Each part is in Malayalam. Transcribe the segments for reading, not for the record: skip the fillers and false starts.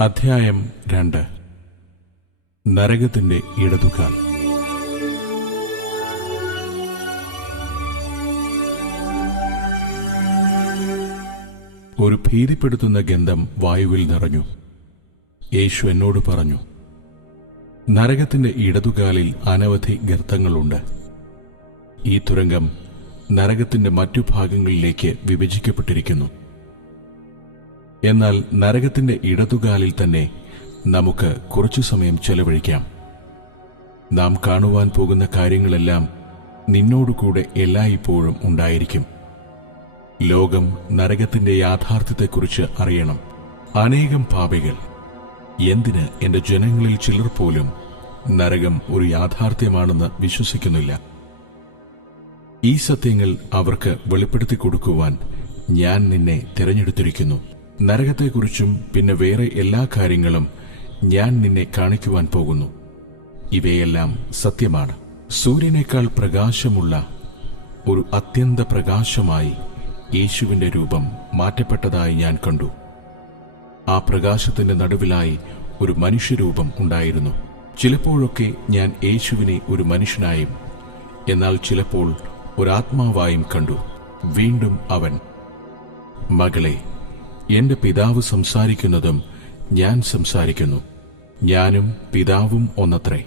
അധ്യായം 2. നരകത്തിന്റെ ഇടതുകാൽ. ഒരു ഭീതിപ്പെടുത്തുന്ന ഗന്ധം വായുവിൽ നിറഞ്ഞു. യേശു എന്നോട് പറഞ്ഞു, നരകത്തിന്റെ ഇടതുകാലിൽ അനവധി ഗർത്തങ്ങളുണ്ട്. ഈ തുരങ്കം നരകത്തിന്റെ മറ്റു ഭാഗങ്ങളിലേക്ക് വിഭജിക്കപ്പെട്ടിരിക്കുന്നു. എന്നാൽ നരകത്തിന്റെ ഇടതുകാലിൽ തന്നെ നമുക്ക് കുറച്ചു സമയം ചെലവഴിക്കാം. നാം കാണുവാൻ പോകുന്ന കാര്യങ്ങളെല്ലാം നിന്നോടുകൂടെ എല്ലായ്പ്പോഴും ഉണ്ടായിരിക്കും. ലോകം നരകത്തിന്റെ യാഥാർത്ഥ്യത്തെക്കുറിച്ച് അറിയണം. അനേകം പാപികൾ, എന്തിന് എന്റെ ജനങ്ങളിൽ ചിലർ പോലും നരകം ഒരു യാഥാർത്ഥ്യമാണെന്ന് വിശ്വസിക്കുന്നില്ല. ഈ സത്യങ്ങൾ അവർക്ക് വെളിപ്പെടുത്തി കൊടുക്കുവാൻ ഞാൻ നിന്നെ തിരഞ്ഞെടുത്തിരിക്കുന്നു. നരകത്തെക്കുറിച്ചും പിന്നെ വേറെ എല്ലാ കാര്യങ്ങളും ഞാൻ നിന്നെ കാണിക്കുവാൻ പോകുന്നു. ഇവയെല്ലാം സത്യമാണ്. സൂര്യനേക്കാൾ പ്രകാശമുള്ള ഒരു അത്യന്ത പ്രകാശമായി യേശുവിന്റെ രൂപം മാറ്റപ്പെട്ടതായി ഞാൻ കണ്ടു. ആ പ്രകാശത്തിന്റെ നടുവിലായി ഒരു മനുഷ്യരൂപം ഉണ്ടായിരുന്നു. ചിലപ്പോഴൊക്കെ ഞാൻ യേശുവിനെ ഒരു മനുഷ്യനായും എന്നാൽ ചിലപ്പോൾ ഒരാത്മാവായും കണ്ടു. വീണ്ടും അവൻ, മകളെ, എന്റെ പിതാവ് സംസാരിക്കുന്നതും ഞാൻ സംസാരിക്കുന്നു. ഞാനും പിതാവും ഒന്നത്രേ.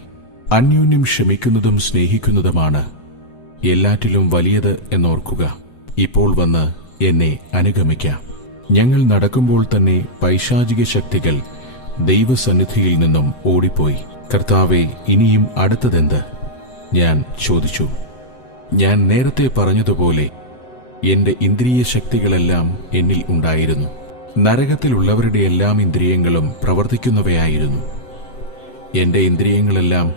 അന്യോന്യം ക്ഷമിക്കുന്നതും സ്നേഹിക്കുന്നതുമാണ് എല്ലാറ്റിലും വലിയത് എന്നോർക്കുക. ഇപ്പോൾ വന്ന് എന്നെ അനുഗമിക്കാം. ഞങ്ങൾ നടക്കുമ്പോൾ തന്നെ പൈശാചിക ശക്തികൾ ദൈവസന്നിധിയിൽ നിന്നും ഓടിപ്പോയി. കർത്താവേ, ഇനിയും അടുത്തതെന്ത്? ഞാൻ ചോദിച്ചു. ഞാൻ നേരത്തെ പറഞ്ഞതുപോലെ എന്റെ ഇന്ദ്രിയ ശക്തികളെല്ലാം എന്നിൽ ഉണ്ടായിരുന്നു. നരകത്തിലുള്ളവരുടെ എല്ലാം ഇന്ദ്രിയങ്ങളും പ്രവർത്തിക്കുന്നവയായിരുന്നു. എന്റെ ഇന്ദ്രിയങ്ങളെല്ലാം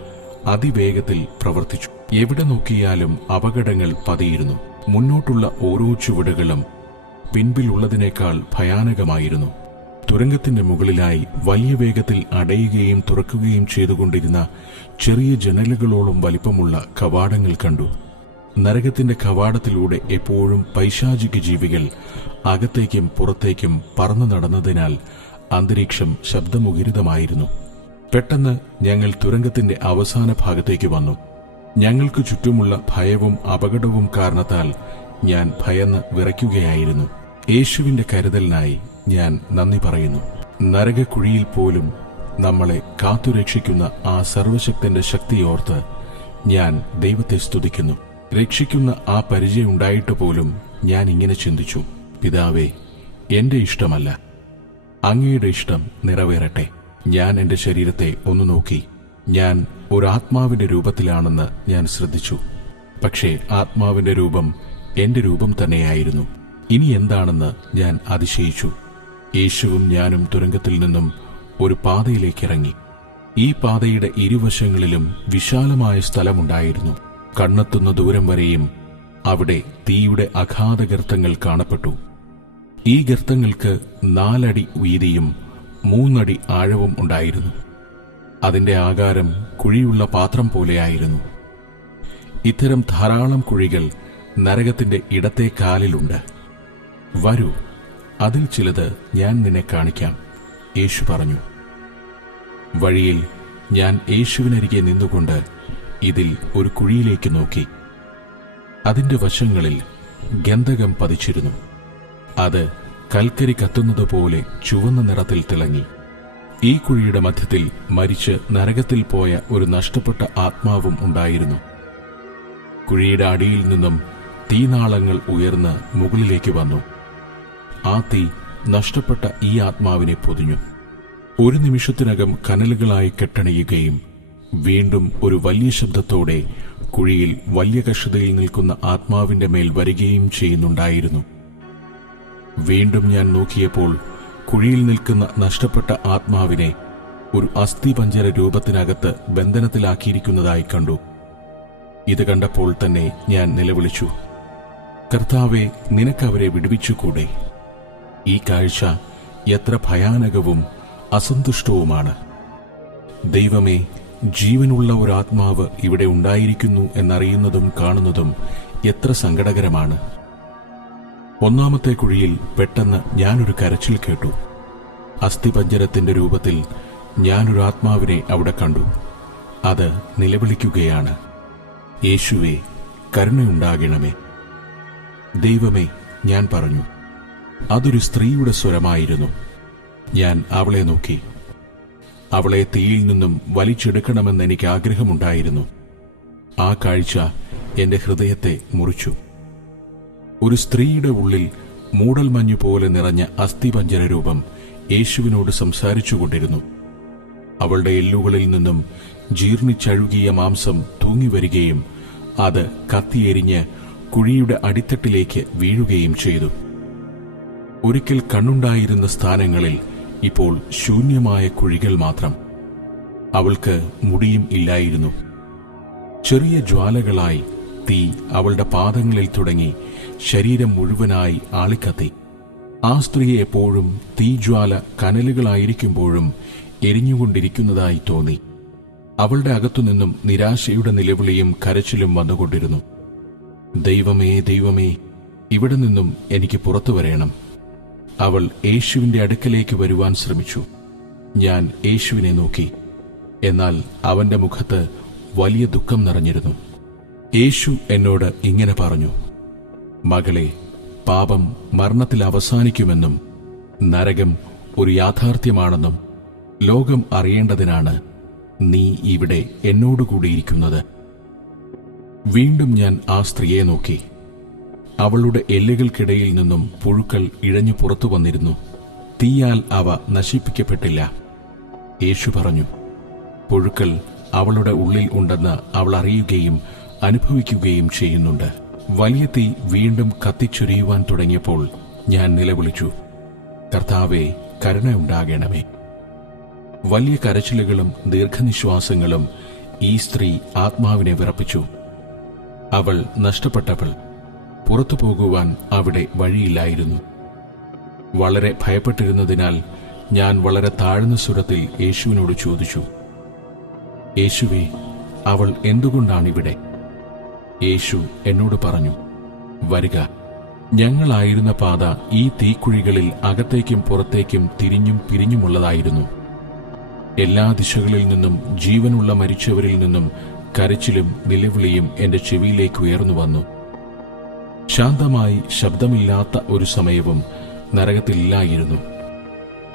അതിവേഗത്തിൽ പ്രവർത്തിച്ചു. എവിടെ നോക്കിയാലും അപകടങ്ങൾ പതിയിരുന്നു. മുന്നോട്ടുള്ള ഓരോ ചുവടുകളും പിൻപിലുള്ളതിനേക്കാൾ ഭയാനകമായിരുന്നു. തുരങ്കത്തിന്റെ മുകളിലായി വലിയ വേഗത്തിൽ അടയുകയും തുറക്കുകയും ചെയ്തുകൊണ്ടിരുന്ന ചെറിയ ജനലുകളോളം വലിപ്പമുള്ള കവാടങ്ങൾ കണ്ടു. നരകത്തിന്റെ കവാടത്തിലൂടെ എപ്പോഴും പൈശാചിക ജീവികൾ അകത്തേക്കും പുറത്തേക്കും പറന്നു നടന്നതിനാൽ അന്തരീക്ഷം ശബ്ദമുഖരിതമായിരുന്നു. പെട്ടെന്ന് ഞങ്ങൾ തുരങ്കത്തിന്റെ അവസാന ഭാഗത്തേക്ക് വന്നു. ഞങ്ങൾക്ക് ചുറ്റുമുള്ള ഭയവും അപകടവും കാരണത്താൽ ഞാൻ ഭയന്ന് വിറയ്ക്കുകയായിരുന്നു. യേശുവിന്റെ കരുതലിനായി ഞാൻ നന്ദി പറയുന്നു. നരകക്കുഴിയിൽ പോലും നമ്മളെ കാത്തുരക്ഷിക്കുന്ന ആ സർവശക്തന്റെ ശക്തിയോർത്ത് ഞാൻ ദൈവത്തെ സ്തുതിക്കുന്നു. രക്ഷിക്കുന്ന ആ പരിചയം ഉണ്ടായിട്ട് പോലും ഞാൻ ഇങ്ങനെ ചിന്തിച്ചു, പിതാവേ, എന്റെ ഇഷ്ടമല്ല, അങ്ങയുടെ ഇഷ്ടം നിറവേറട്ടെ. ഞാൻ എന്റെ ശരീരത്തെ ഒന്ന് നോക്കി. ഞാൻ ഒരാത്മാവിന്റെ രൂപത്തിലാണെന്ന് ഞാൻ ശ്രദ്ധിച്ചു. പക്ഷേ ആത്മാവിന്റെ രൂപം എന്റെ രൂപം തന്നെയായിരുന്നു. ഇനി എന്താണെന്ന് ഞാൻ അതിശയിച്ചു. യേശുവും ഞാനും തുരങ്കത്തിൽ നിന്നും ഒരു പാതയിലേക്കിറങ്ങി. ഈ പാതയുടെ ഇരുവശങ്ങളിലും വിശാലമായ സ്ഥലമുണ്ടായിരുന്നു. കണ്ണെത്തുന്ന ദൂരം വരെയും അവിടെ തീയുടെ അഗാധ ഗർത്തങ്ങൾ കാണപ്പെട്ടു. ഈ ഗർത്തങ്ങൾക്ക് 4 അടി വീതിയും 3 അടി ആഴവും ഉണ്ടായിരുന്നു. അതിന്റെ ആകാരം കുഴിയുള്ള പാത്രം പോലെയായിരുന്നു. ഇത്തരം ധാരാളം കുഴികൾ നരകത്തിന്റെ ഇടത്തെ കാലിലുണ്ട്. വരൂ, അതിൽ ചിലത് ഞാൻ നിന്നെ കാണിക്കാം, യേശു പറഞ്ഞു. വഴിയിൽ ഞാൻ യേശുവിനരികെ നിന്നുകൊണ്ട് ഇതിൽ ഒരു കുഴിയിലേക്ക് നോക്കി. അതിന്റെ വശങ്ങളിൽ ഗന്ധകം പതിച്ചിരുന്നു. അത് കൽക്കരി കത്തുന്നതുപോലെ ചുവന്ന നിറത്തിൽ തിളങ്ങി. ഈ കുഴിയുടെ മധ്യത്തിൽ മരിച്ച് നരകത്തിൽ പോയ ഒരു നഷ്ടപ്പെട്ട ആത്മാവും ഉണ്ടായിരുന്നു. കുഴിയുടെ അടിയിൽ നിന്നും തീനാളങ്ങൾ ഉയർന്ന് മുകളിലേക്ക് വന്നു. ആ തീ നഷ്ടപ്പെട്ട ഈ ആത്മാവിനെ പൊതിഞ്ഞു. ഒരു നിമിഷത്തിനകം കനലുകളായി കെട്ടണയുകയും വീണ്ടും ഒരു വലിയ ശബ്ദത്തോടെ കുഴിയിൽ വലിയ കഷ്ടതയിൽ നിൽക്കുന്ന ആത്മാവിന്റെ മേൽ വരികയും ചെയ്യുന്നുണ്ടായിരുന്നു. വീണ്ടും ഞാൻ നോക്കിയപ്പോൾ കുഴിയിൽ നിൽക്കുന്ന നഷ്ടപ്പെട്ട ആത്മാവിനെ ഒരു അസ്ഥിപഞ്ജര രൂപത്തിനകത്ത് ബന്ധനത്തിലാക്കിയിരിക്കുന്നതായി കണ്ടു. ഇത് കണ്ടപ്പോൾ തന്നെ ഞാൻ നിലവിളിച്ചു, കർത്താവേ, നിനക്കവരെ വിടുവിച്ചുകൂടെ? ഈ കാഴ്ച എത്ര ഭയാനകവും അസന്തുഷ്ടവുമാണ്! ദൈവമേ, ജീവനുള്ള ഒരാത്മാവ് ഇവിടെ ഉണ്ടായിരിക്കുന്നു എന്നറിയുന്നതും കാണുന്നതും എത്ര സങ്കടകരമാണ്! ഒന്നാമത്തെ കുഴിയിൽ പെട്ടെന്ന് ഞാനൊരു കരച്ചിൽ കേട്ടു. അസ്ഥിപഞ്ജരത്തിന്റെ രൂപത്തിൽ ഞാനൊരു ആത്മാവിനെ അവിടെ കണ്ടു. അത് നിലവിളിക്കുകയാണ്, യേശുവേ, കരുണയുണ്ടാകണമേ. ദൈവമേ, ഞാൻ പറഞ്ഞു. അതൊരു സ്ത്രീയുടെ സ്വരമായിരുന്നു. ഞാൻ അവളെ നോക്കി. അവളെ തീയിൽ നിന്നും വലിച്ചെടുക്കണമെന്ന് എനിക്ക് ആഗ്രഹമുണ്ടായിരുന്നു. ആ കാഴ്ച എന്റെ ഹൃദയത്തെ മുറിച്ചു. ഒരു സ്ത്രീയുടെ ഉള്ളിൽ മൂടൽമഞ്ഞു പോലെ നിറഞ്ഞ അസ്ഥിപഞ്ജര രൂപം യേശുവിനോട് സംസാരിച്ചുകൊണ്ടിരുന്നു. അവളുടെ എല്ലുകളിൽ നിന്നും ജീർണിച്ചഴുകിയ മാംസം തൂങ്ങിവരികയും അത് കത്തിയെരിഞ്ഞ് കുഴിയുടെ അടിത്തട്ടിലേക്ക് വീഴുകയും ചെയ്തു. ഒരിക്കൽ കണ്ണുണ്ടായിരുന്ന സ്ഥാനങ്ങളിൽ ഇപ്പോൾ ശൂന്യമായ കുഴികൾ മാത്രം. അവൾക്ക് മുടിയും ഇല്ലായിരുന്നു. ചെറിയ ജ്വാലകളായി തീ അവളുടെ പാദങ്ങളിൽ തുടങ്ങി ശരീരം മുഴുവനായി ആളിക്കത്തി. ആ സ്ത്രീയെ എപ്പോഴും തീജ്വാല കനലുകളായിരിക്കുമ്പോഴും എരിഞ്ഞുകൊണ്ടിരിക്കുന്നതായി തോന്നി. അവളുടെ അകത്തുനിന്നും നിരാശയുടെ നിലവിളിയും കരച്ചിലും വന്നുകൊണ്ടിരുന്നു. ദൈവമേ, ദൈവമേ, ഇവിടെ നിന്നും എനിക്ക് പുറത്തു വരേണം. അവൾ യേശുവിന്റെ അടുക്കലേക്ക് വരുവാൻ ശ്രമിച്ചു. ഞാൻ യേശുവിനെ നോക്കി. എന്നാൽ അവന്റെ മുഖത്ത് വലിയ ദുഃഖം നിറഞ്ഞിരുന്നു. യേശു എന്നോട് ഇങ്ങനെ പറഞ്ഞു, മകളെ, പാപം മരണത്തിൽ അവസാനിക്കുമെന്നും നരകം ഒരു യാഥാർത്ഥ്യമാണെന്നും ലോകം അറിയേണ്ടതിനാണ് നീ ഇവിടെ എന്നോടുകൂടിയിരിക്കുന്നത്. വീണ്ടും ഞാൻ ആ സ്ത്രീയെ നോക്കി. അവളുടെ എല്ലുകൾക്കിടയിൽ നിന്നും പുഴുക്കൾ ഇഴഞ്ഞു പുറത്തു വന്നിരുന്നു. തീയാൽ അവ നശിപ്പിക്കപ്പെട്ടില്ല. യേശു പറഞ്ഞു, പുഴുക്കൾ അവളുടെ ഉള്ളിൽ ഉണ്ടെന്ന് അവൾ അറിയുകയും അനുഭവിക്കുകയും ചെയ്യുന്നുണ്ട്. വലിയ തീ വീണ്ടും കത്തിച്ചൊരിയുവാൻ തുടങ്ങിയപ്പോൾ ഞാൻ നിലവിളിച്ചു, കർത്താവേ, കരുണയുണ്ടാകണമേ. വലിയ കരച്ചിലുകളും ദീർഘനിശ്വാസങ്ങളും ഈ സ്ത്രീ ആത്മാവിനെ വിറപ്പിച്ചു. അവൾ നഷ്ടപ്പെട്ടവൾ. പുറത്തു പോകുവാൻ അവിടെ വഴിയില്ലായിരുന്നു. വളരെ ഭയപ്പെട്ടിരുന്നതിനാൽ ഞാൻ വളരെ താഴ്ന്ന സ്വരത്തിൽ യേശുവിനോട് ചോദിച്ചു, യേശുവേ, അവൾ എന്തുകൊണ്ടാണിവിടെ? യേശു എന്നോട് പറഞ്ഞു, വരിക. ഞങ്ങളായിരുന്ന പാത ഈ തീക്കുഴികളിൽ അകത്തേക്കും പുറത്തേക്കും തിരിഞ്ഞും പിരിഞ്ഞുമുള്ളതായിരുന്നു. എല്ലാ ദിശകളിൽ നിന്നും ജീവനുള്ള മരിച്ചവരിൽ നിന്നും കരച്ചിലും നിലവിളിയും എന്റെ ചെവിയിലേക്ക് ഉയർന്നു വന്നു. ശാന്തമായി ശബ്ദമില്ലാത്ത ഒരു സമയവും നരകത്തിലില്ലായിരുന്നു.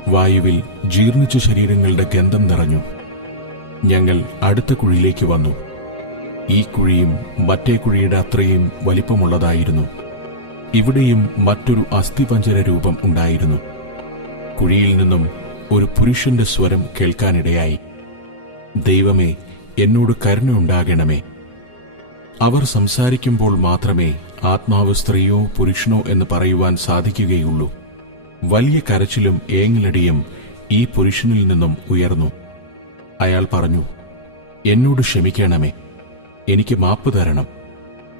വായുവിൽ ജീർണിച്ച ശരീരങ്ങളുടെ ഗന്ധം നിറഞ്ഞു. ഞങ്ങൾ അടുത്ത കുഴിയിലേക്ക് വന്നു. ഈ കുഴിയും മറ്റേ കുഴിയുടെ അത്രയും വലിപ്പമുള്ളതായിരുന്നു. ഇവിടെയും മറ്റൊരു അസ്ഥിപഞ്ജര രൂപം ഉണ്ടായിരുന്നു. കുഴിയിൽ നിന്നും ഒരു പുരുഷന്റെ സ്വരം കേൾക്കാനിടയായി, ദൈവമേ, എന്നോട് കരുണയുണ്ടാകണമേ. അവർ സംസാരിക്കുമ്പോൾ മാത്രമേ ആത്മാവ് സ്ത്രീയോ പുരുഷനോ എന്ന് പറയുവാൻ സാധിക്കുകയുള്ളൂ. വലിയ കരച്ചിലും ഏങ്ങലടിയും ഈ പുരുഷനിൽ നിന്നും ഉയർന്നു. അയാൾ പറഞ്ഞു, എന്നോട് ക്ഷമിക്കണമേ, എനിക്ക് മാപ്പ് തരണം,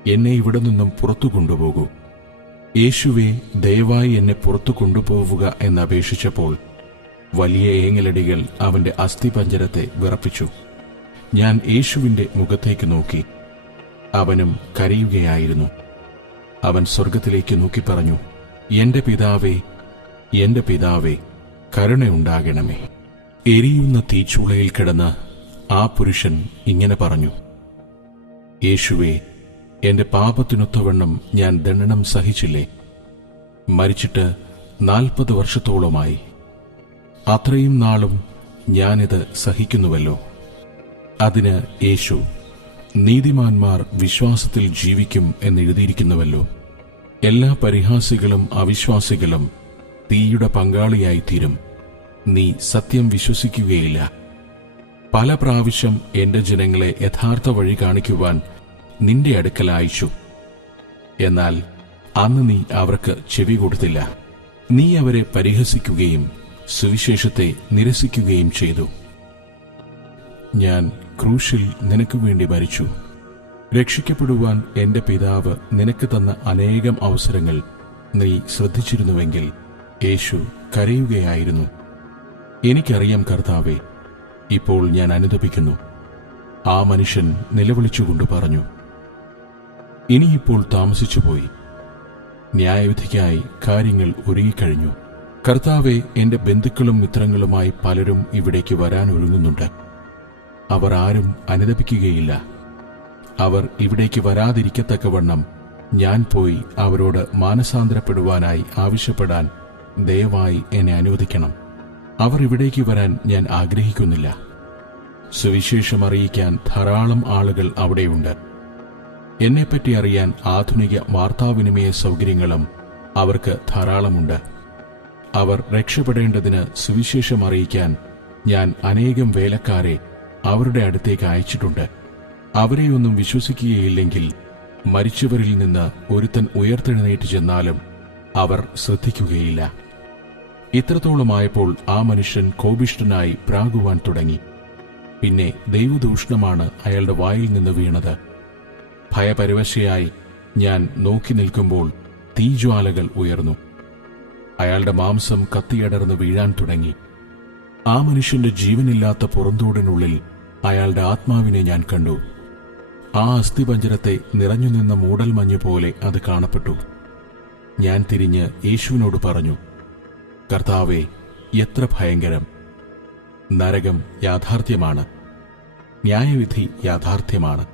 എന്നെ ഇവിടെ നിന്നും പുറത്തു കൊണ്ടുപോകൂ. യേശുവേ, ദയവായി എന്നെ പുറത്തു കൊണ്ടുപോവുക എന്നപേക്ഷിച്ചപ്പോൾ വലിയ ഏങ്ങലടികൾ അവന്റെ അസ്ഥിപഞ്ജരത്തെ വിറപ്പിച്ചു. ഞാൻ യേശുവിന്റെ മുഖത്തേക്ക് നോക്കി. അവനും കരയുകയായിരുന്നു. അവൻ സ്വർഗത്തിലേക്ക് നോക്കി പറഞ്ഞു, എന്റെ പിതാവേ, എന്റെ പിതാവേ, കരുണയുണ്ടാകണമേ. എരിയുന്ന തീച്ചൂളയിൽ കിടന്ന് ആ പുരുഷൻ ഇങ്ങനെ പറഞ്ഞു, യേശുവേ, എന്റെ പാപത്തിനൊത്തവണ്ണം ഞാൻ ദണ്ഡനം സഹിച്ചില്ലേ? മരിച്ചിട്ട് 40 വർഷത്തോളമായി. അത്രയും നാളും ഞാനിത് സഹിക്കുന്നുവല്ലോ. അതിന് യേശു, നീതിമാന്മാർ വിശ്വാസത്തിൽ ജീവിക്കും എന്നെഴുതിയിരിക്കുന്നുവല്ലോ. എല്ലാ പരിഹാസികളും അവിശ്വാസികളും തീയുടെ പങ്കാളിയായിത്തീരും. നീ സത്യം വിശ്വസിക്കുകയില്ല. പല പ്രാവശ്യം എന്റെ ജനങ്ങളെ യഥാർത്ഥ വഴി കാണിക്കുവാൻ നിന്റെ അടുക്കൽ അയച്ചു. എന്നാൽ അന്ന് നീ അവർക്ക് ചെവി കൊടുത്തില്ല. നീ അവരെ പരിഹസിക്കുകയും സുവിശേഷത്തെ നിരസിക്കുകയും ചെയ്തു. ഞാൻ ക്രൂശിൽ നിനക്ക് വേണ്ടി മരിച്ചു. രക്ഷിക്കപ്പെടുവാൻ എന്റെ പിതാവ് നിനക്ക് തന്ന അനേകം അവസരങ്ങൾ നീ ശ്രദ്ധിച്ചിരുന്നുവെങ്കിൽ. യേശു കരയുകയായിരുന്നു. എനിക്കറിയാം കർത്താവേ, ഇപ്പോൾ ഞാൻ അനുതപിക്കുന്നു. ആ മനുഷ്യൻ നിലവിളിച്ചുകൊണ്ട് പറഞ്ഞു, ഇനിയിപ്പോൾ താമസിച്ചുപോയി. ന്യായവിധിക്കായി കാര്യങ്ങൾ ഒരുങ്ങിക്കഴിഞ്ഞു. കർത്താവെ, എന്റെ ബന്ധുക്കളും മിത്രങ്ങളുമായി പലരും ഇവിടേക്ക് വരാൻ ഒരുങ്ങുന്നുണ്ട്. അവർ ആരും അനുതപിക്കുകയില്ല. അവർ ഇവിടേക്ക് വരാതിരിക്കത്തക്കവണ്ണം ഞാൻ പോയി അവരോട് മാനസാന്തരപ്പെടുവാനായി ആവശ്യപ്പെടാൻ ദയവായി എന്നെ അനുവദിക്കണം. അവർ ഇവിടേക്ക് വരാൻ ഞാൻ ആഗ്രഹിക്കുന്നില്ല. സുവിശേഷം അറിയിക്കാൻ ധാരാളം ആളുകൾ അവിടെയുണ്ട്. എന്നെപ്പറ്റി അറിയാൻ ആധുനിക വാർത്താവിനിമയ സൗകര്യങ്ങളും അവർക്ക് ധാരാളമുണ്ട്. അവർ രക്ഷപ്പെടേണ്ടതിന് സുവിശേഷം അറിയിക്കാൻ ഞാൻ അനേകം വേലക്കാരെ അവരുടെ അടുത്തേക്ക് അയച്ചിട്ടുണ്ട്. അവരെയൊന്നും വിശ്വസിക്കുകയില്ലെങ്കിൽ മരിച്ചവരിൽ നിന്ന് ഒരുത്തൻ ഉയർത്തെഴുന്നേറ്റ് ചെന്നാലും അവർ ശ്രദ്ധിക്കുകയില്ല. ഇത്രത്തോളമായപ്പോൾ ആ മനുഷ്യൻ കോപിഷ്ഠനായി പ്രാകുവാൻ തുടങ്ങി. പിന്നെ ദൈവദൂഷണമാണ് അയാളുടെ വായിൽ നിന്ന് വീണത്. ഭയപരവശയായി ഞാൻ നോക്കി നിൽക്കുമ്പോൾ തീജ്വാലകൾ ഉയർന്നു. അയാളുടെ മാംസം കത്തിയടർന്ന് വീഴാൻ തുടങ്ങി. ആ മനുഷ്യന്റെ ജീവനില്ലാത്ത പുറന്തോടിനുള്ളിൽ അയാളുടെ ആത്മാവിനെ ഞാൻ കണ്ടു. ആ അസ്ഥിപഞ്ജരത്തെ നിറഞ്ഞുനിന്ന മൂടൽമഞ്ഞ് പോലെ അത് കാണപ്പെട്ടു. ഞാൻ തിരിഞ്ഞ് യേശുവിനോട് പറഞ്ഞു, കർത്താവേ, എത്ര ഭയങ്കരം! നരകം യാഥാർത്ഥ്യമാണ്, ന്യായവിധി യാഥാർത്ഥ്യമാണ്.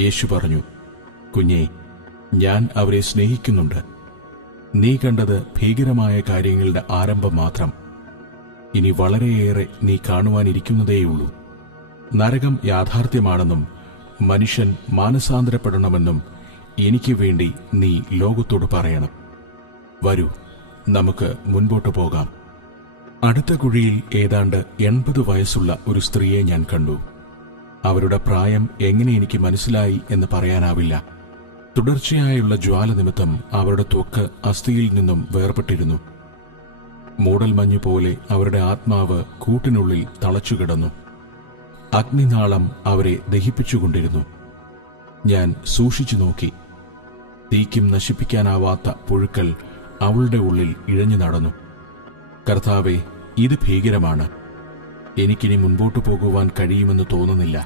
യേശു പറഞ്ഞു, കുഞ്ഞേ, ഞാൻ അവരെ സ്നേഹിക്കുന്നുണ്ട്. നീ കണ്ടത് ഭീകരമായ കാര്യങ്ങളുടെ ആരംഭം മാത്രം. ഇനി വളരെയേറെ നീ കാണുവാനിരിക്കുന്നതേയുള്ളൂ. നരകം യാഥാർത്ഥ്യമാണെന്നും മനുഷ്യൻ മാനസാന്തരപ്പെടണമെന്നും എനിക്ക് വേണ്ടി നീ ലോകത്തോട് പറയണം. വരൂ, നമുക്ക് മുൻപോട്ട് പോകാം. അടുത്ത കുഴിയിൽ ഏതാണ്ട് 80 വയസ്സുള്ള ഒരു സ്ത്രീയെ ഞാൻ കണ്ടു. അവരുടെ പ്രായം എങ്ങനെ എനിക്ക് മനസ്സിലായി എന്ന് പറയാനാവില്ല. തുടർച്ചയായുള്ള ജ്വാല നിമിത്തം അവരുടെ ത്വക്ക് അസ്ഥിയിൽ നിന്നും വേർപെട്ടിരുന്നു. മൂടൽമഞ്ഞു പോലെ അവരുടെ ആത്മാവ് കൂട്ടിനുള്ളിൽ തളച്ചുകിടന്നു. അഗ്നിനാളം അവരെ ദഹിപ്പിച്ചുകൊണ്ടിരുന്നു. ഞാൻ സൂക്ഷിച്ചു നോക്കി. തീക്കും നശിപ്പിക്കാനാവാത്ത പുഴുക്കൾ അവളുടെ ഉള്ളിൽ ഇഴഞ്ഞു നടന്നു. കർത്താവേ, ഇത് ഭീകരമാണ്. എനിക്കിനി മുൻപോട്ടു പോകുവാൻ കഴിയുമെന്ന് തോന്നുന്നില്ല.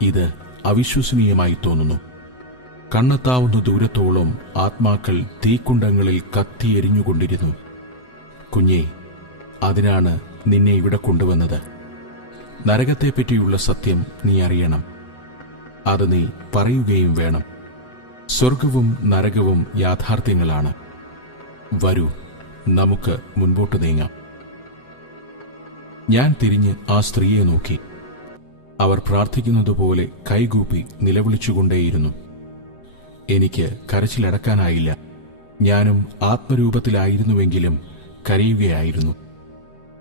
ഇത് അവിശ്വസനീയമായി തോന്നുന്നു. കണ്ണെത്താവുന്ന ദൂരത്തോളം ആത്മാക്കൾ തീക്കുണ്ടങ്ങളിൽ കത്തിയെരിഞ്ഞുകൊണ്ടിരുന്നു. കുഞ്ഞേ, അതിനാണ് നിന്നെ ഇവിടെ കൊണ്ടുവന്നത്. നരകത്തെപ്പറ്റിയുള്ള സത്യം നീ അറിയണം. അത് നീ പറയുകയും വേണം. സ്വർഗവും നരകവും യാഥാർത്ഥ്യങ്ങളാണ്. വരൂ, നമുക്ക് മുൻപോട്ട് നീങ്ങാം. ഞാൻ തിരിഞ്ഞ് ആ സ്ത്രീയെ നോക്കി. അവർ പ്രാർത്ഥിക്കുന്നതുപോലെ കൈകൂപ്പി നിലവിളിച്ചുകൊണ്ടേയിരുന്നു. എനിക്ക് കരച്ചിലടക്കാനായില്ല. ഞാനും ആത്മരൂപത്തിലായിരുന്നുവെങ്കിലും കരയുകയായിരുന്നു.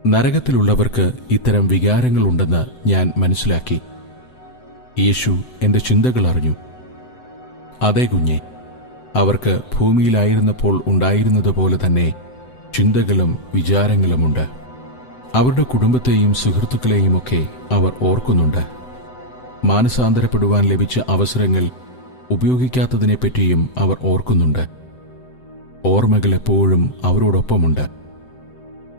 നരകത്തിലുള്ളവർക്ക് ഇത്തരം വികാരങ്ങളുണ്ടെന്ന് ഞാൻ മനസ്സിലാക്കി. യേശു എന്റെ ചിന്തകൾ അറിഞ്ഞു. അതേ കുഞ്ഞെ, അവർക്ക് ഭൂമിയിലായിരുന്നപ്പോൾ ഉണ്ടായിരുന്നതുപോലെ തന്നെ ചിന്തകളും വിചാരങ്ങളുമുണ്ട്. അവരുടെ കുടുംബത്തെയും സുഹൃത്തുക്കളെയുമൊക്കെ അവർ ഓർക്കുന്നുണ്ട്. മാനസാന്തരപ്പെടുവാൻ ലഭിച്ച അവസരങ്ങൾ ഉപയോഗിക്കാത്തതിനെപ്പറ്റിയും അവർ ഓർക്കുന്നുണ്ട്. ഓർമ്മകൾ എപ്പോഴും അവരോടൊപ്പമുണ്ട്.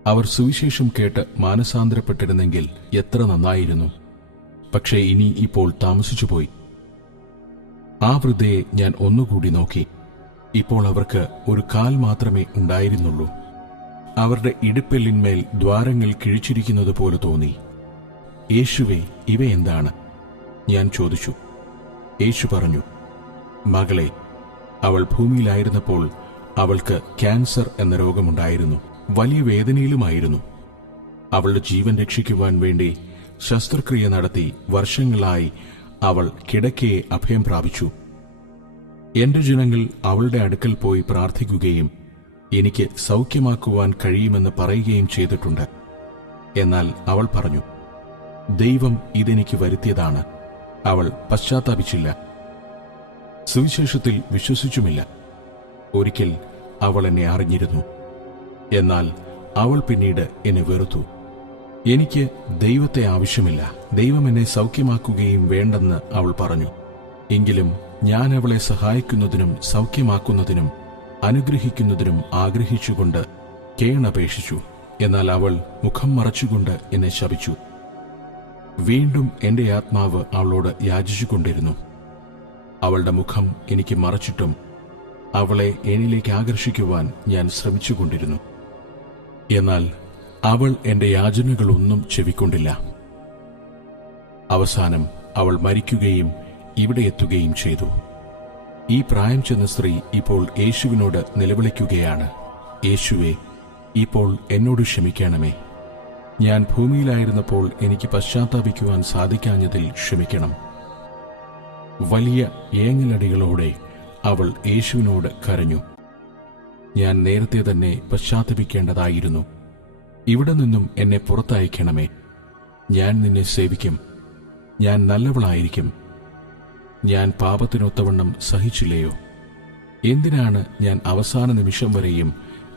അവർ സുവിശേഷം കേട്ട് മാനസാന്തരപ്പെട്ടിരുന്നെങ്കിൽ എത്ര നന്നായിരുന്നു. പക്ഷേ ഇനി ഇപ്പോൾ താമസിച്ചുപോയി. ആ വൃദ്ധയെ ഞാൻ ഒന്നുകൂടി നോക്കി. ഇപ്പോൾ അവർക്ക് ഒരു കാൽ മാത്രമേ ഉണ്ടായിരുന്നുള്ളൂ. അവരുടെ ഇടുപ്പെല്ലിന്മേൽ ദ്വാരങ്ങൾ കിഴിച്ചിരിക്കുന്നത് പോലെ തോന്നി. യേശുവേ, ഇവയെന്താണ്? ഞാൻ ചോദിച്ചു. യേശു പറഞ്ഞു, മകളെ, അവൾ ഭൂമിയിലായിരുന്നപ്പോൾ അവൾക്ക് ക്യാൻസർ എന്ന രോഗമുണ്ടായിരുന്നു. വലിയ വേദനയിലുമായിരുന്നു. അവളുടെ ജീവൻ രക്ഷിക്കുവാൻ വേണ്ടി ശസ്ത്രക്രിയ നടത്തി വർഷങ്ങളായി അവൾ കിടക്കയെ അഭയം പ്രാപിച്ചു. എന്റെ ജനങ്ങൾ അവളുടെ അടുക്കൽ പോയി പ്രാർത്ഥിക്കുകയും എനിക്ക് സൗഖ്യമാക്കുവാൻ കഴിയുമെന്ന് പറയുകയും ചെയ്തിട്ടുണ്ട്. എന്നാൽ അവൾ പറഞ്ഞു, ദൈവം ഇതെനിക്ക് വരുത്തിയതാണ്. അവൾ പശ്ചാത്താപിച്ചില്ല, സുവിശേഷത്തിൽ വിശ്വസിച്ചുമില്ല. ഒരിക്കൽ അവൾ എന്നെ അറിഞ്ഞിരുന്നു, എന്നാൽ അവൾ പിന്നീട് എന്നെ വെറുത്തു. എനിക്ക് ദൈവത്തെ ആവശ്യമില്ല, ദൈവം എന്നെ സൗഖ്യമാക്കുകയും വേണ്ടെന്ന് അവൾ പറഞ്ഞു. എങ്കിലും ഞാൻ അവളെ സഹായിക്കുന്നതിനും സൗഖ്യമാക്കുന്നതിനും അനുഗ്രഹിക്കുന്നതിനും ആഗ്രഹിച്ചുകൊണ്ട് കേണപേക്ഷിച്ചു. എന്നാൽ അവൾ മുഖം മറച്ചുകൊണ്ട് എന്നെ ശപിച്ചു. വീണ്ടും എന്റെ ആത്മാവ് അവളോട് യാചിച്ചുകൊണ്ടിരുന്നു. അവളുടെ മുഖം എനിക്ക് മറച്ചിട്ടും അവളെ എന്നിലേക്ക് ആകർഷിക്കുവാൻ ഞാൻ ശ്രമിച്ചുകൊണ്ടിരുന്നു. എന്നാൽ അവൾ എന്റെ യാചനകളൊന്നും ചെവിക്കൊണ്ടില്ല. അവസാനം അവൾ മരിക്കുകയും ഇവിടെ എത്തുകയും ചെയ്തു. ഈ പ്രായം ചെന്ന സ്ത്രീ ഇപ്പോൾ യേശുവിനോട് നിലവിളിക്കുകയാണ്, യേശുവേ, ഇപ്പോൾ എന്നോട് ക്ഷമിക്കണമേ. ഞാൻ ഭൂമിയിലായിരുന്നപ്പോൾ എനിക്ക് പശ്ചാത്താപിക്കുവാൻ സാധിക്കാഞ്ഞതിൽ ക്ഷമിക്കണം. വലിയ ഏങ്ങലടികളോടെ അവൾ യേശുവിനോട് കരഞ്ഞു. ഞാൻ നേരത്തെ തന്നെ പശ്ചാത്തപിക്കേണ്ടതായിരുന്നു. ഇവിടെ നിന്നും എന്നെ പുറത്തയക്കണമേ. ഞാൻ നിന്നെ സേവിക്കും. ഞാൻ നല്ലവളായിരിക്കും. ഞാൻ പാപത്തിനൊത്തവണ്ണം സഹിച്ചില്ലയോ? എന്തിനാണ് ഞാൻ അവസാന നിമിഷം വരെയും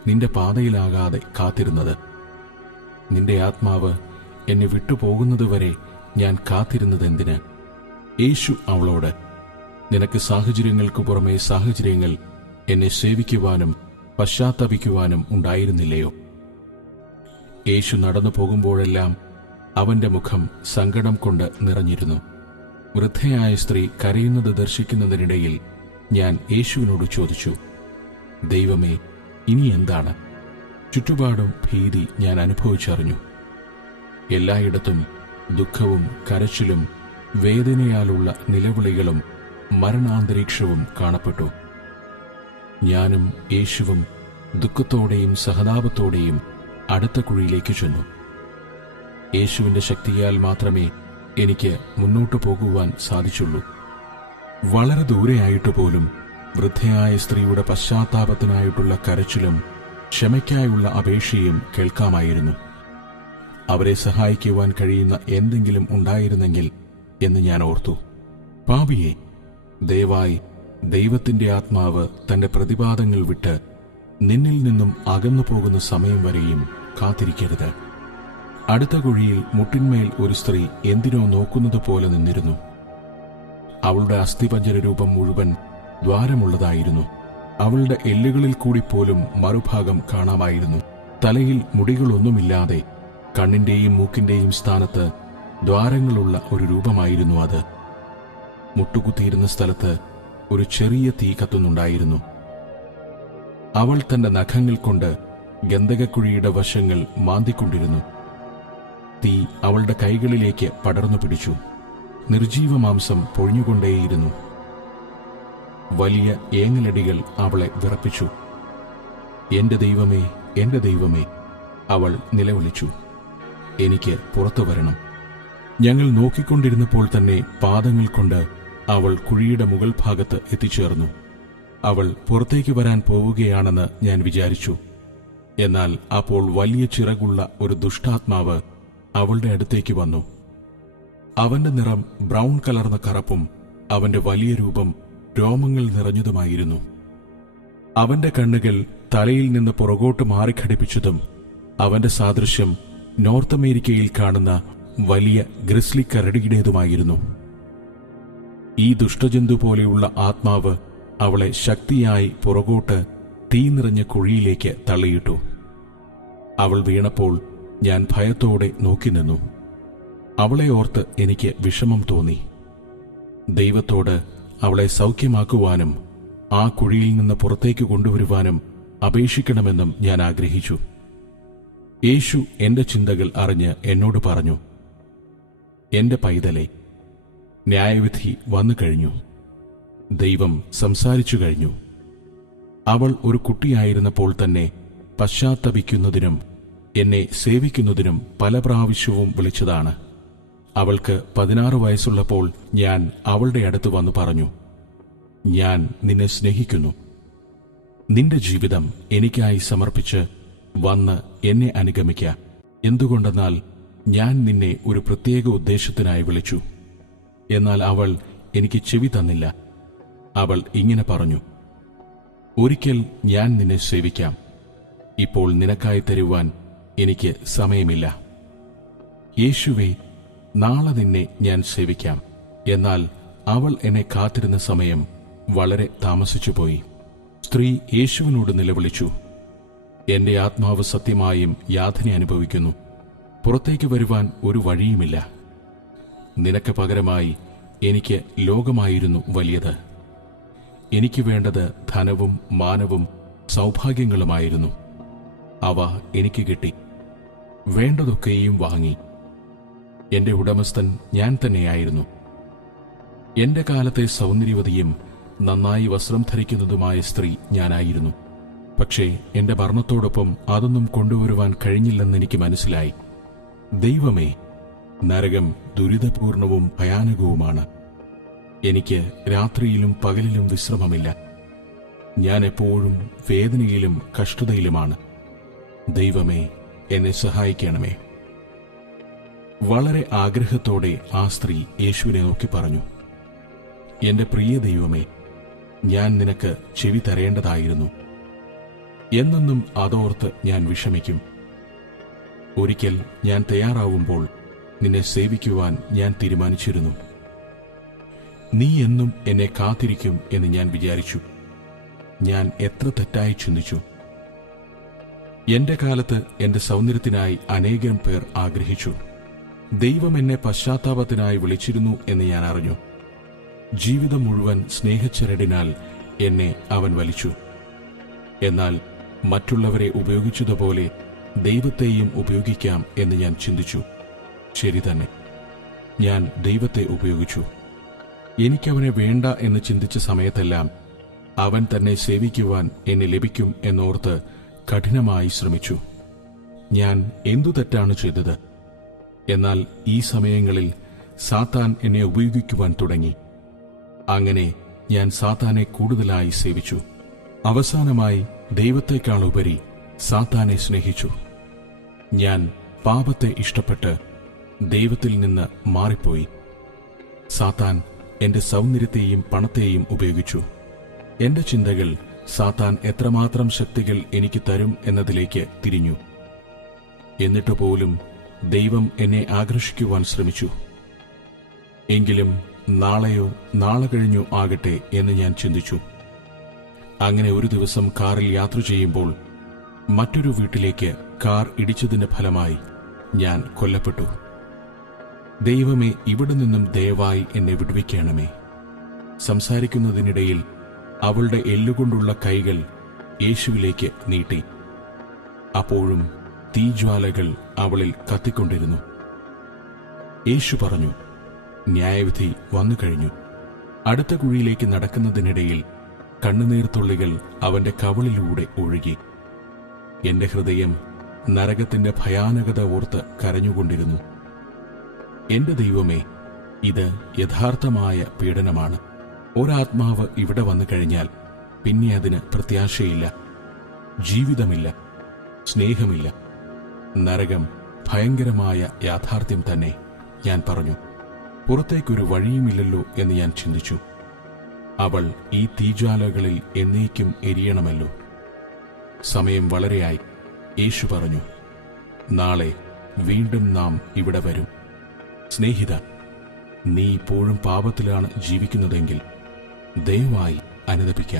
നിന്റെ പാതയിലാകാതെ കാത്തിരുന്നത്? നിന്റെ ആത്മാവ് എന്നെ വിട്ടുപോകുന്നതുവരെ ഞാൻ കാത്തിരുന്നതെന്തിന്? യേശു അവളോട്, നിനക്ക് സാഹചര്യങ്ങൾക്ക് പുറമെ സാഹചര്യങ്ങൾ എന്നെ സേവിക്കുവാനും പശ്ചാത്തപിക്കുവാനും ഉണ്ടായിരുന്നില്ലയോ? യേശു നടന്നു പോകുമ്പോഴെല്ലാം അവന്റെ മുഖം സങ്കടം കൊണ്ട് നിറഞ്ഞിരുന്നു. വൃദ്ധയായ സ്ത്രീ കരയുന്നത് ദർശിക്കുന്നതിനിടയിൽ ഞാൻ യേശുവിനോട് ചോദിച്ചു, ദൈവമേ, ഇനി എന്താണ്? ചുറ്റുപാടും ഭീതി ഞാൻ അനുഭവിച്ചറിഞ്ഞു. എല്ലായിടത്തും ദുഃഖവും കരച്ചിലും വേദനയാലുള്ള നിലവിളികളും മരണാന്തരീക്ഷവും കാണപ്പെട്ടു. ഞാനും യേശുവും ദുഃഖത്തോടെയും സഹതാപത്തോടെയും അടുത്ത കുഴിയിലേക്ക് ചെന്നു. യേശുവിന്റെ ശക്തിയാൽ മാത്രമേ എനിക്ക് മുന്നോട്ടു പോകുവാൻ സാധിച്ചുള്ളൂ. വളരെ ദൂരെയായിട്ട് പോലും വൃദ്ധയായ സ്ത്രീയുടെ പശ്ചാത്താപത്തിനായിട്ടുള്ള കരച്ചിലും ക്ഷമയ്ക്കായുള്ള അപേക്ഷയും കേൾക്കാമായിരുന്നു. അവരെ സഹായിക്കുവാൻ കഴിയുന്ന എന്തെങ്കിലും ഉണ്ടായിരുന്നെങ്കിൽ എന്ന് ഞാൻ ഓർത്തു. പാപിയെ, ദയവായി ദൈവത്തിന്റെ ആത്മാവ് തന്റെ പ്രതിപാദങ്ങൾ വിട്ട് നിന്നിൽ നിന്നും അകന്നു പോകുന്ന സമയം വരെയും കാത്തിരിക്കരുത്. അടുത്ത കുഴിയിൽ മുട്ടിന്മേൽ ഒരു സ്ത്രീ എന്തിനോ നോക്കുന്നത് പോലെ നിന്നിരുന്നു. അവളുടെ അസ്ഥിപഞ്ജര രൂപം മുഴുവൻ ദ്വാരമുള്ളതായിരുന്നു. അവളുടെ എല്ലുകളിൽ കൂടി പോലും മറുഭാഗം കാണാമായിരുന്നു. തലയിൽ മുടികളൊന്നുമില്ലാതെ കണ്ണിന്റെയും മൂക്കിന്റെയും സ്ഥാനത്ത് ദ്വാരങ്ങളുള്ള ഒരു രൂപമായിരുന്നു അത്. മുട്ടുകുത്തിയിരുന്ന സ്ഥലത്ത് ഒരു ചെറിയ തീ കത്തുന്നുണ്ടായിരുന്നു. അവൾ തന്റെ നഖങ്ങൾ കൊണ്ട് ഗന്ധകക്കുഴിയുടെ വശങ്ങൾ മാന്തിക്കൊണ്ടിരുന്നു. തീ അവളുടെ കൈകളിലേക്ക് പടർന്നു പിടിച്ചു. നിർജീവമാംസം പൊഴിഞ്ഞുകൊണ്ടേയിരുന്നു. വലിയ ഏങ്ങലടികൾ അവളെ വിറപ്പിച്ചു. എന്റെ ദൈവമേ, എന്റെ ദൈവമേ, അവൾ നിലവിളിച്ചു, എനിക്ക് പുറത്തു വരണം. ഞങ്ങൾ നോക്കിക്കൊണ്ടിരുന്നപ്പോൾ തന്നെ പാദങ്ങൾ കൊണ്ട് അവൾ കുഴിയുടെ മുകൾ ഭാഗത്ത് എത്തിച്ചേർന്നു. അവൾ പുറത്തേക്ക് വരാൻ പോവുകയാണെന്ന് ഞാൻ വിചാരിച്ചു. എന്നാൽ അപ്പോൾ വലിയ ചിറകുള്ള ഒരു ദുഷ്ടാത്മാവ് അവളുടെ അടുത്തേക്ക് വന്നു. അവന്റെ നിറം ബ്രൗൺ കലർന്ന കറുപ്പും അവന്റെ വലിയ രൂപം രോമങ്ങൾ നിറഞ്ഞതുമായിരുന്നു. അവന്റെ കണ്ണുകൾ തലയിൽ നിന്ന് പുറകോട്ട് മാറിഘടിപ്പിച്ചതും അവന്റെ സാദൃശ്യം നോർത്ത് അമേരിക്കയിൽ കാണുന്ന വലിയ ഗ്രിസ്ലി കരടിയുടേതുമായിരുന്നു. ഈ ദുഷ്ടജന്തു പോലെയുള്ള ആത്മാവ് അവളെ ശക്തിയായി പുറകോട്ട് തീ നിറഞ്ഞ കുഴിയിലേക്ക് തള്ളിയിട്ടു. അവൾ വീണപ്പോൾ ഞാൻ ഭയത്തോടെ നോക്കി നിന്നു. അവളെ ഓർത്ത് എനിക്ക് വിഷമം തോന്നി. ദൈവത്തോട് അവളെ സൗഖ്യമാക്കുവാനും ആ കുഴിയിൽ നിന്ന് പുറത്തേക്ക് കൊണ്ടുവരുവാനും അപേക്ഷിക്കണമെന്നും ഞാൻ ആഗ്രഹിച്ചു. യേശു എന്റെ ചിന്തകൾ അറിഞ്ഞ് എന്നോട് പറഞ്ഞു, എന്റെ പൈതലേ, ന്യായവിധി വന്നു കഴിഞ്ഞു. ദൈവം സംസാരിച്ചു കഴിഞ്ഞു. അവൾ ഒരു കുട്ടിയായിരുന്നപ്പോൾ തന്നെ പശ്ചാത്തപിക്കുന്നതിനും എന്നെ സേവിക്കുന്നതിനും പല പ്രാവശ്യവും വിളിച്ചതാണ്. അവൾക്ക് 16 വയസ്സുള്ളപ്പോൾ ഞാൻ അവളുടെ അടുത്ത് വന്നു പറഞ്ഞു, ഞാൻ നിന്നെ സ്നേഹിക്കുന്നു. നിന്റെ ജീവിതം എനിക്കായി സമർപ്പിച്ച് വന്ന് എന്നെ അനുഗമിക്ക. എന്തുകൊണ്ടെന്നാൽ ഞാൻ നിന്നെ ഒരു പ്രത്യേക ഉദ്ദേശത്തിനായി വിളിച്ചു. എന്നാൽ അവൾ എനിക്ക് ചെവി തന്നില്ല. അവൾ ഇങ്ങനെ പറഞ്ഞു, ഒരിക്കൽ ഞാൻ നിന്നെ സേവിക്കാം. ഇപ്പോൾ നിനക്കായി തരുവാൻ എനിക്ക് സമയമില്ല. യേശുവേ, നാളെ നിന്നെ ഞാൻ സേവിക്കാം. എന്നാൽ അവൾ എന്നെ കാത്തിരുന്ന സമയം വളരെ താമസിച്ചുപോയി. സ്ത്രീ യേശുവിനോട് നിലവിളിച്ചു, എന്റെ ആത്മാവ് സത്യമായും യാതന അനുഭവിക്കുന്നു. പുറത്തേക്ക് വരുവാൻ ഒരു വഴിയുമില്ല. നിനക്ക് പകരമായി എനിക്ക് ലോകമായിരുന്നു വലിയത്. എനിക്ക് വേണ്ടത് ധനവും മാനവും സൗഭാഗ്യങ്ങളുമായിരുന്നു. അവ എനിക്ക് കിട്ടി. വേണ്ടതൊക്കെയും വാങ്ങി. എന്റെ ഉടമസ്ഥൻ ഞാൻ തന്നെയായിരുന്നു. എന്റെ കാലത്തെ സൗന്ദര്യവതിയും നന്നായി വസ്ത്രം ധരിക്കുന്നതുമായ സ്ത്രീ ഞാനായിരുന്നു. പക്ഷേ എന്റെ ഭരണത്തോടൊപ്പം അതൊന്നും കൊണ്ടുവരുവാൻ കഴിഞ്ഞില്ലെന്ന് എനിക്ക് മനസ്സിലായി. ദൈവമേ, നരകം ദുരിതപൂർണവും ഭയാനകവുമാണ്. എനിക്ക് രാത്രിയിലും പകലിലും വിശ്രമമില്ല. ഞാൻ എപ്പോഴും വേദനയിലും കഷ്ടതയിലുമാണ്. ദൈവമേ, എന്നെ സഹായിക്കണമേ. വളരെ ആഗ്രഹത്തോടെ ആ സ്ത്രീ യേശുവിനെ നോക്കി പറഞ്ഞു, എന്റെ പ്രിയ ദൈവമേ, ഞാൻ നിനക്ക് ചെവി തരേണ്ടതായിരുന്നു. എന്നെന്നും അതോർത്ത് ഞാൻ വിഷമിക്കും. ഒരിക്കൽ ഞാൻ തയ്യാറാവുമ്പോൾ നിന്നെ സേവിക്കുവാൻ ഞാൻ തീരുമാനിച്ചിരുന്നു. നീ എന്നും എന്നെ കാത്തിരിക്കും എന്ന് ഞാൻ വിചാരിച്ചു. ഞാൻ എത്ര തെറ്റായി ചിന്തിച്ചു. എന്റെ കാലത്ത് എന്റെ സൗന്ദര്യത്തിനായി അനേകം പേർ ആഗ്രഹിച്ചു. ദൈവം എന്നെ പശ്ചാത്താപത്തിനായി വിളിച്ചിരുന്നു എന്ന് ഞാൻ അറിഞ്ഞു. ജീവിതം മുഴുവൻ സ്നേഹച്ചരടിനാൽ എന്നെ അവൻ വലിച്ചു. എന്നാൽ മറ്റുള്ളവരെ ഉപയോഗിച്ചതുപോലെ ദൈവത്തെയും ഉപയോഗിക്കാം എന്ന് ഞാൻ ചിന്തിച്ചു. ശരി തന്നെ, ഞാൻ ദൈവത്തെ ഉപയോഗിച്ചു. എനിക്കവനെ വേണ്ട എന്ന് ചിന്തിച്ച സമയത്തെല്ലാം അവൻ തന്നെ സേവിക്കുവാൻ എന്നെ ലഭിക്കും എന്നോർത്ത് കഠിനമായി ശ്രമിച്ചു. ഞാൻ എന്തു തെറ്റാണ് ചെയ്തത്? എന്നാൽ ഈ സമയങ്ങളിൽ സാത്താൻ എന്നെ ഉപയോഗിക്കുവാൻ തുടങ്ങി. അങ്ങനെ ഞാൻ സാത്താനെ കൂടുതലായി സേവിച്ചു. അവസാനമായി ദൈവത്തെക്കാൾ ഉപരി സാത്താനെ സ്നേഹിച്ചു. ഞാൻ പാപത്തെ ഇഷ്ടപ്പെട്ട് ദൈവത്തിൽ നിന്ന് മാറിപ്പോയി. സാത്താൻ എന്റെ സൗന്ദര്യത്തെയും പണത്തെയും ഉപയോഗിച്ചു. എന്റെ ചിന്തകൾ സാത്താൻ എത്രമാത്രം ശക്തികൾ എനിക്ക് തരും എന്നതിലേക്ക് തിരിഞ്ഞു. എന്നിട്ടുപോലും ദൈവം എന്നെ ആകർഷിക്കുവാൻ ശ്രമിച്ചു. എങ്കിലും നാളെയോ നാളെ കഴിഞ്ഞോ ആകട്ടെ എന്ന് ഞാൻ ചിന്തിച്ചു. അങ്ങനെ ഒരു ദിവസം കാറിൽ യാത്ര ചെയ്യുമ്പോൾ മറ്റൊരു വീട്ടിലേക്ക് കാർ ഇടിച്ചതിന്റെ ഫലമായി ഞാൻ കൊല്ലപ്പെട്ടു. ദൈവമേ, ഇവിടെ നിന്നും ദയവായി എന്നെ വിടുവിക്കണമേ. സംസാരിക്കുന്നതിനിടയിൽ അവളുടെ എല്ലുകൊണ്ടുള്ള കൈകൾ യേശുവിലേക്ക് നീട്ടി. അപ്പോഴും തീജ്വാലകൾ അവളിൽ കത്തിക്കൊണ്ടിരുന്നു. യേശു പറഞ്ഞു, ന്യായവിധി വന്നു കഴിഞ്ഞു. അടുത്ത കുഴിയിലേക്ക് നടക്കുന്നതിനിടയിൽ കണ്ണുനീർത്തുള്ളികൾ അവന്റെ കവളിലൂടെ ഒഴുകി. എന്റെ ഹൃദയം നരകത്തിന്റെ ഭയാനകത ഓർത്ത് കരഞ്ഞുകൊണ്ടിരുന്നു. എന്റെ ദൈവമേ, ഇത് യഥാർത്ഥമായ പീഡനമാണ്. ഒരാത്മാവ് ഇവിടെ വന്നു കഴിഞ്ഞാൽ പിന്നെ അതിന് പ്രത്യാശയില്ല, ജീവിതമില്ല, സ്നേഹമില്ല. നരകം ഭയങ്കരമായ യാഥാർത്ഥ്യം തന്നെ. ഞാൻ പറഞ്ഞു, പുറത്തേക്കൊരു വഴിയുമില്ലല്ലോ എന്ന് ഞാൻ ചിന്തിച്ചു. അവൾ ഈ തീജ്വാലകളിൽ എന്നേക്കും എരിയണമല്ലോ. സമയം വളരെയായി. യേശു പറഞ്ഞു, നാളെ വീണ്ടും നാം ഇവിടെ വരും. സ്നേഹിത, നീ ഇപ്പോഴും പാപത്തിലാണ് ജീവിക്കുന്നതെങ്കിൽ ദയവായി അനുതപിക്ക.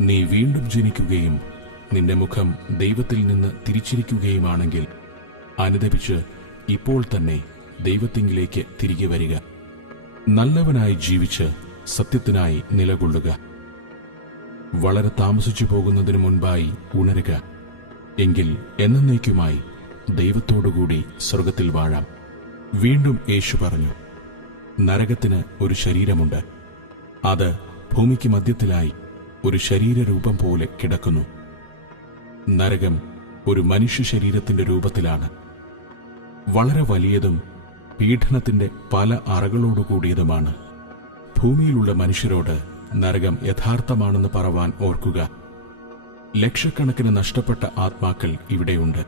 നീ വീണ്ടും ജനിക്കുകയും നിന്റെ മുഖം ദൈവത്തിൽ നിന്ന് തിരിച്ചിരിക്കുകയുമാണെങ്കിൽ അനുതപിച്ച് ഇപ്പോൾ തന്നെ ദൈവത്തിങ്കിലേക്ക് തിരികെ വരിക. നല്ലവനായി ജീവിച്ച് സത്യത്തിനായി നിലകൊള്ളുക. വളരെ താമസിച്ചു പോകുന്നതിനു മുൻപായി ഉണരുക. എങ്കിൽ എന്നേക്കുമായി ദൈവത്തോടുകൂടി സ്വർഗത്തിൽ വാഴാം. വീണ്ടും യേശു പറഞ്ഞു, നരകത്തിന് ഒരു ശരീരമുണ്ട്. അത് ഭൂമിക്ക് മധ്യത്തിലായി ഒരു ശരീരരൂപം പോലെ കിടക്കുന്നു. നരകം ഒരു മനുഷ്യ ശരീരത്തിന്റെ രൂപത്തിലാണ്. വളരെ വലിയതും പീഡനത്തിന്റെ പല അറകളോടുകൂടിയതുമാണ്. ഭൂമിയിലുള്ള മനുഷ്യരോട് നരകം യഥാർത്ഥമാണെന്ന് പറവാൻ ഓർക്കുക. ലക്ഷക്കണക്കിന് നഷ്ടപ്പെട്ട ആത്മാക്കൾ ഇവിടെയുണ്ട്.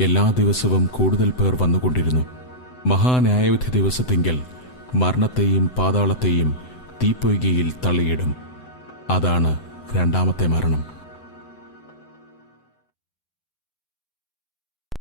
എല്ലാ ദിവസവും കൂടുതൽ പേർ വന്നുകൊണ്ടിരുന്നു. മഹാന്യായവിധി ദിവസത്തിങ്കൽ മരണത്തെയും പാതാളത്തെയും തീപ്പൊയ്കയിൽ തള്ളിയിടും. അതാണ് രണ്ടാമത്തെ മരണം.